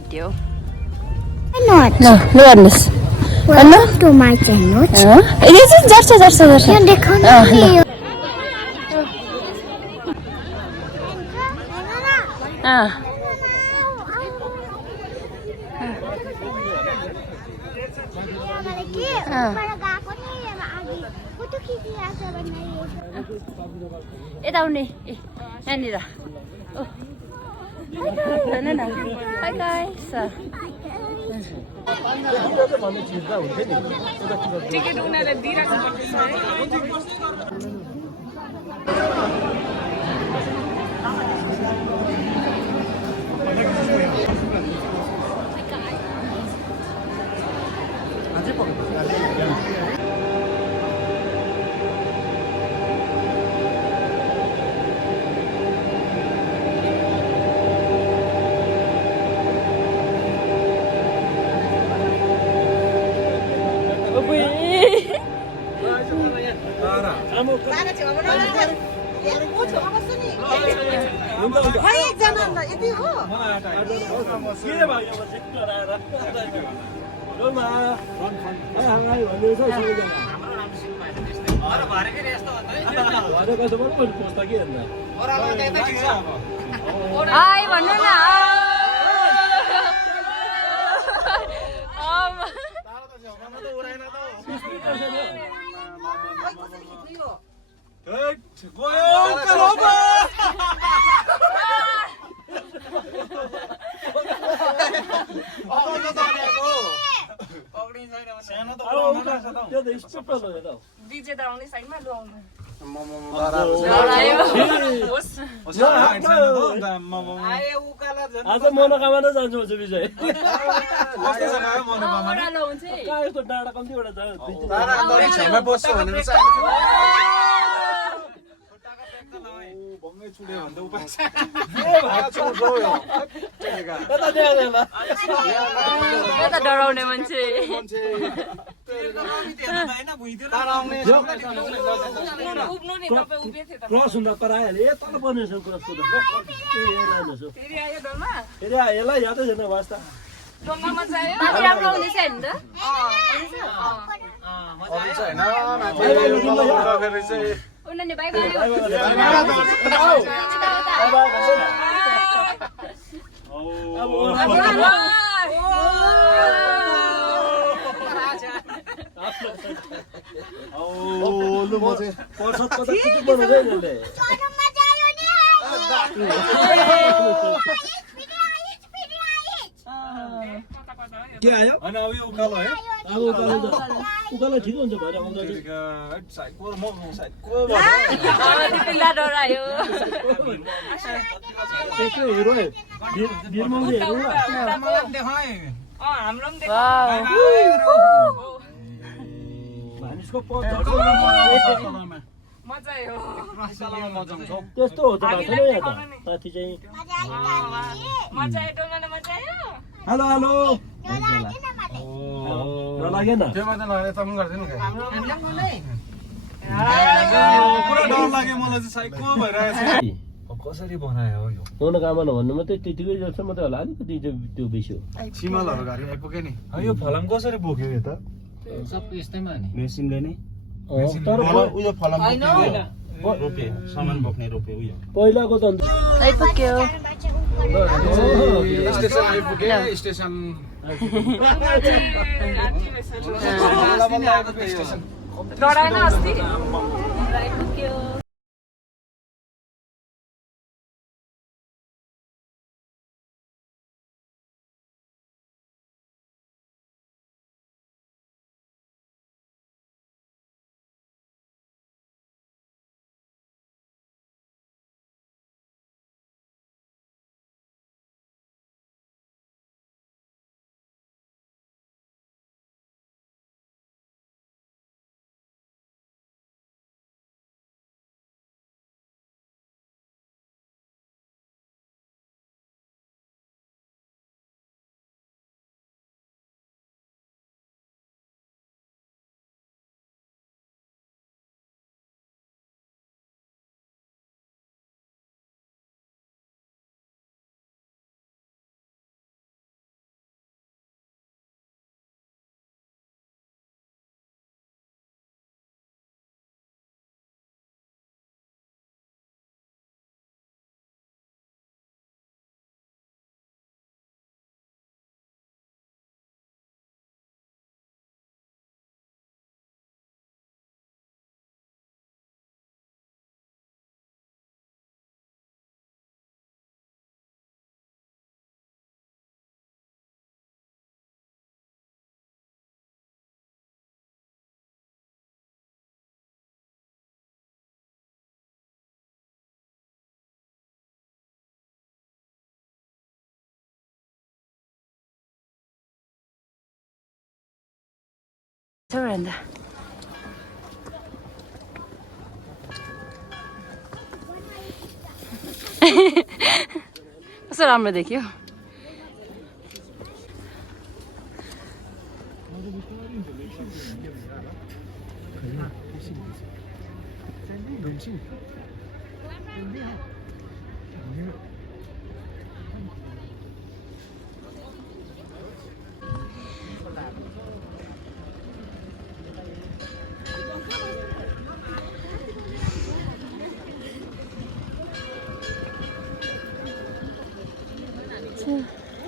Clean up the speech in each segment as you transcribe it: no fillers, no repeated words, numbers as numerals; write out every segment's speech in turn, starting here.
video. Not. No, no goodness. Welcome to my channel. Yes, just. Yan dekho na niyo. Ito ni. Nandito. Oh. Hi guys. Ticket उनीहरूले दिइराख्नु पर्छ है Ai भन्नु न DJ त आउने साइडमा लु आउनु आज मनोकामना जान्छु म चाहिँ विजय ओरालो हुन्छ है कहाँ यस्तो डाँडा कम्तीबाट छ छेउमा बस्छु भनेर बङ्गै छुड्यो भने त उपाय त डराउने मान्छे उब्नु नि तपाईँ उभिए थियो त क्रस हुँदा पर आइहाल्यो ए तल बनेछ क्रस त फेरि आयो डोलमा फेरि आएला यादै छैन वास्ता डोलमा मजा आयो माथि राम्रो हुँदैछ हेर्नु त उनीहरूले बाइक के आयो अनि अब यो उकालो है अब उकालो ठिक हुन्छ भएर आउँदा पिल्ला डरायो त्यसको हेरो भिरमाउले हेरौँ न हाम्रो पनि मानिसको मजा आयो त्यस्तो हो त भएको छैन यहाँ त माथि चाहिँ मजा आयो डोलमा मजा आयो हेलो हेलो लागेन पुरा डर लाग्यो मलाई चाहिँ साइको भइरहेको छ कसरी बनायो हो यो मनोकामना भन्नु मात्रै त्यतिकै जस्तो मात्रै होला अलिकति त्यो बेसी हो सिमलहरू घरि आइपुग्यो नि यो फलाम कसरी बोक्यो यो त सब यस्तैमा नि मेसिनले नै तर उयो फलाम रोपे सामान बोक्ने रोपे उयो पहिलाको त आइपुग्यो स्टेसन आइपुग्यो स्टेसन डराएन अस्ति आइपुग्यो 잘한다. कस्तो राम्रो देखियो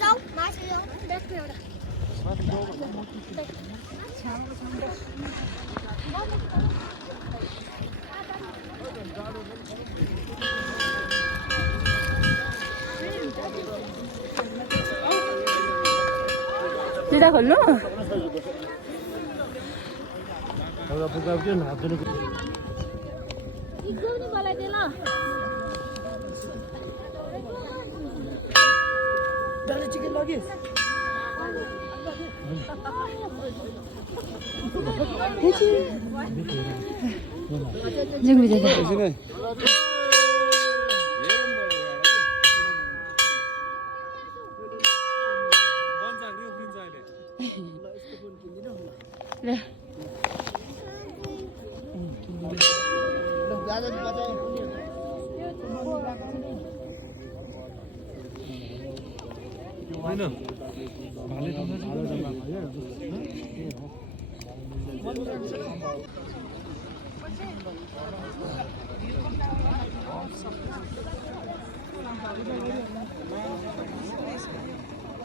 Đâu, mai sẽ vô. Đất rồi. Tidak खोल्नु Jeng bicara. Le.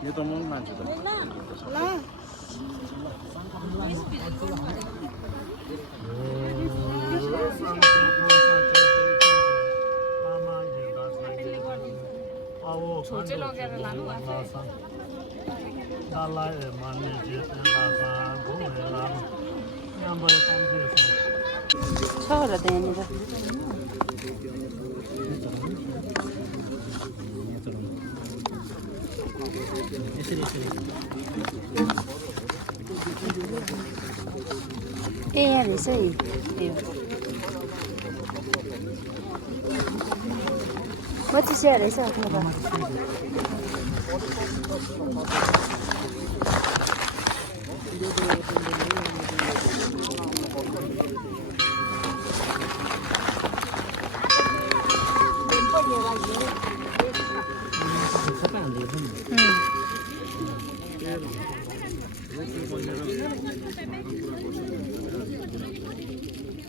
यो त म मान्छु त छोचे लगेर लानु छ होला त यहाँनिर ए यहाँ रहेछ है यो मचिस यहाँ रहेछ आफ्नो त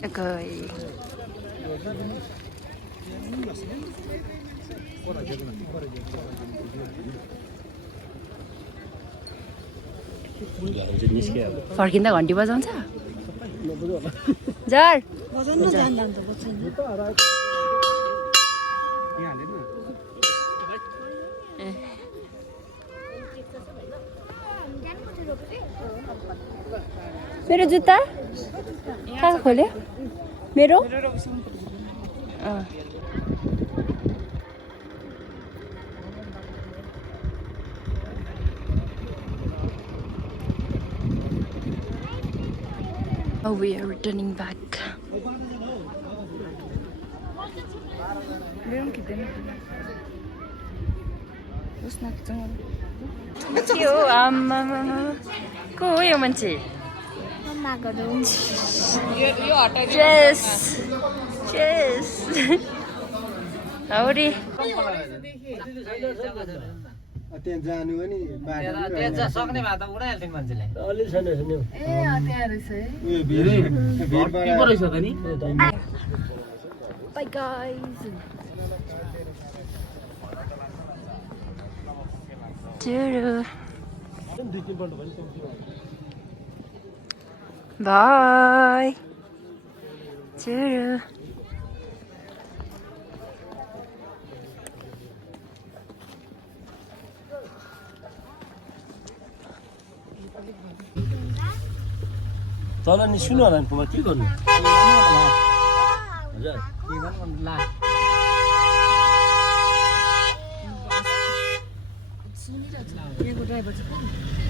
Okay. फर्किँदा घन्टी बजाउँछ जर मेरो जुत्ता कहाँ खोल्यो मेरो Oh, we are returning back. के हो आमा को हो यो मान्छे Mamaको रुम यो हटाइ चेस चेस हौरी त्यहाँ जानु पनि बाटो सक्ने भए त उडाइहाल्थ्यो मान्छेले अलि छैन उयो भिडबाट रहेछ त नि Bye guys. Toodle. Bye. Toodle. तल निस्किनु होला नि के गर्नु हजुर यहाँको ड्राइभर चाहिँ